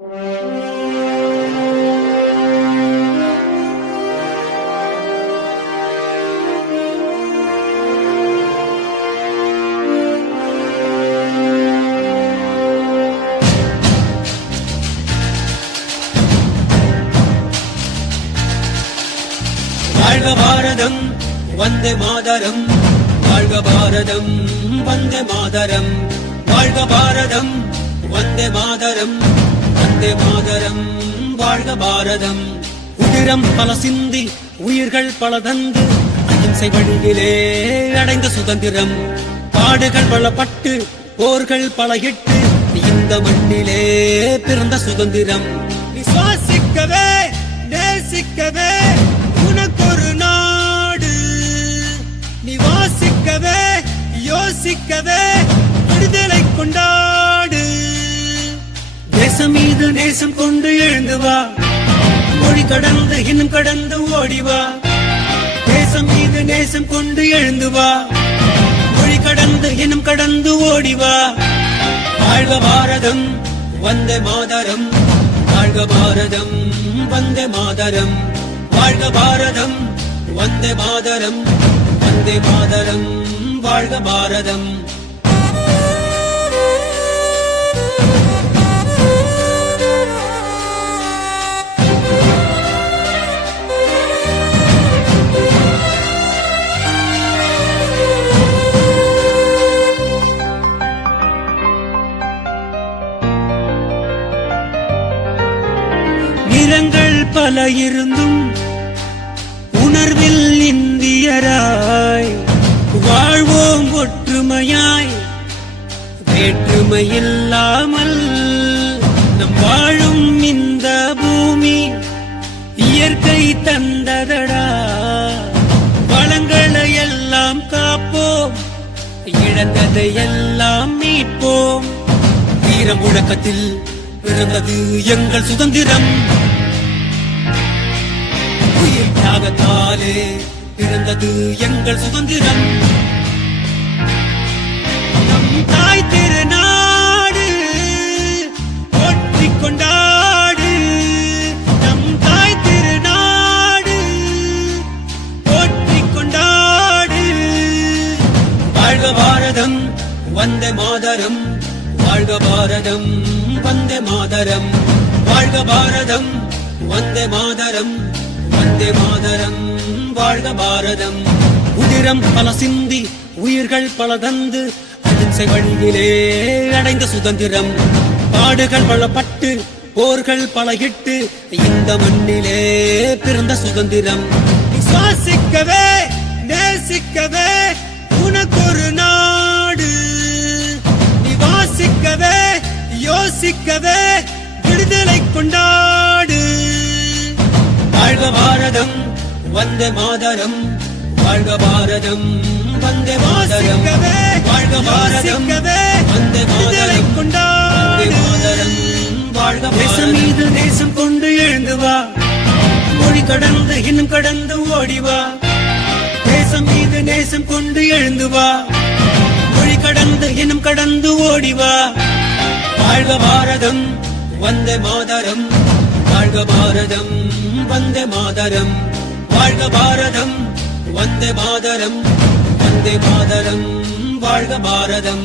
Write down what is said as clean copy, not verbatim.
வாழ்க பாரதம் வந்தே மாதரம், வாழ்க பாரதம் வந்தே மாதரம், வாழ்க பாரதம் வந்தே மாதரம், வந்தே மாதரம் வாழ்க பாரதம். உதிரம் பல சிந்தி உயிர்கள் பல தந்து அகிம்சை வழியிலே அடைந்த சுதந்திரம், பாடுகள் பலப்பட்டு போர்கள் பல இட்டு இந்த மண்ணிலே பிறந்த சுதந்திரம். விசுவாசிக்கவே நேசிக்கவே உனக்கொரு நாடு, நீ வாசிக்கவே யோசிக்கவே விடுதலை கொண்டாடு. தேசம் மீது நேசம் கொண்டு எழுந்து வா, மொழி கடந்து இன்னும் கடந்து ஓடிவா. தேசம் மீது நேசம் கொண்டு எழுந்து வா, மொழி கடந்து இன்னும் கடந்து ஓடிவா. வாழ்க பாரதம் வந்தே மாதரம், வாழ்க பாரதம் வந்தே மாதரம், வாழ்க பாரதம் வந்தே மாதரம், வந்தே மாதரம் வாழ்க பாரதம். நிறங்கள் பல இருந்தும் உணர்வில் இந்தியராய் வாழ்வோம் ஒற்றுமையாய், வேற்றுமை இல்லாமல் நம் வாழும் இந்த பூமி இயற்கை தந்ததடா. வளங்களை எல்லாம் காப்போம், இழந்ததை எல்லாம் மீட்போம். வீர முழக்கத்தில் பிறந்தது எங்கள் சுதந்திரம், உயிர் தியாகத்தாலே பிறந்தது எங்கள் சுதந்திரம். நம் தாய் திருநாடு போற்றிக் கொண்டாடு, நம் தாய் திருநாடு போற்றிக் கொண்டாடு. வாழ்க பாரதம் வந்தே மாதரம், வாழ்க பாரதம் வந்தே மாதரம், வாழ்க பாரதம் வந்தே மாதரம், வந்தே மாதரம் வாழ்க பாரதம். உதிரம் பல சிந்தி உயிர்கள் பல தந்து அகிம்சை வழியிலே அடைந்த சுதந்திரம், பாடுகள் பலப்பட்டு போர்கள் பல இட்டு இந்த மண்ணிலே பிறந்த சுதந்திரம். விசுவாசிக்கவே நேசிக்கவே உனக்கொரு நாடு, நீ வாசிக்கவே யோசிக்கவே விடுதலை கொண்டாடு. வாழ்க பாரதம் வந்தே மாதரம், வாழ்க பாரதம் வந்தே மாதரம், வாழ்க பாரதம் வந்தே மாதரம் கொண்டாடு. வாழ்க தேசம் மீது நேசம் கொண்டு எழுந்து வா, மொழி கடந்து இன்னும் கடந்து ஓடிவா. தேசம் மீது நேசம் கொண்டு எழுந்து வா, மொழி கடந்து இன்னும் கடந்து ஓடிவா. வாழ்க பாரதம் வந்தே மாதரம், வாழ்க பாரதம் வந்தே மாதரம், வாழ்க பாரதம் வந்தே மாதரம், வந்தே மாதரம் வாழ்க பாரதம்.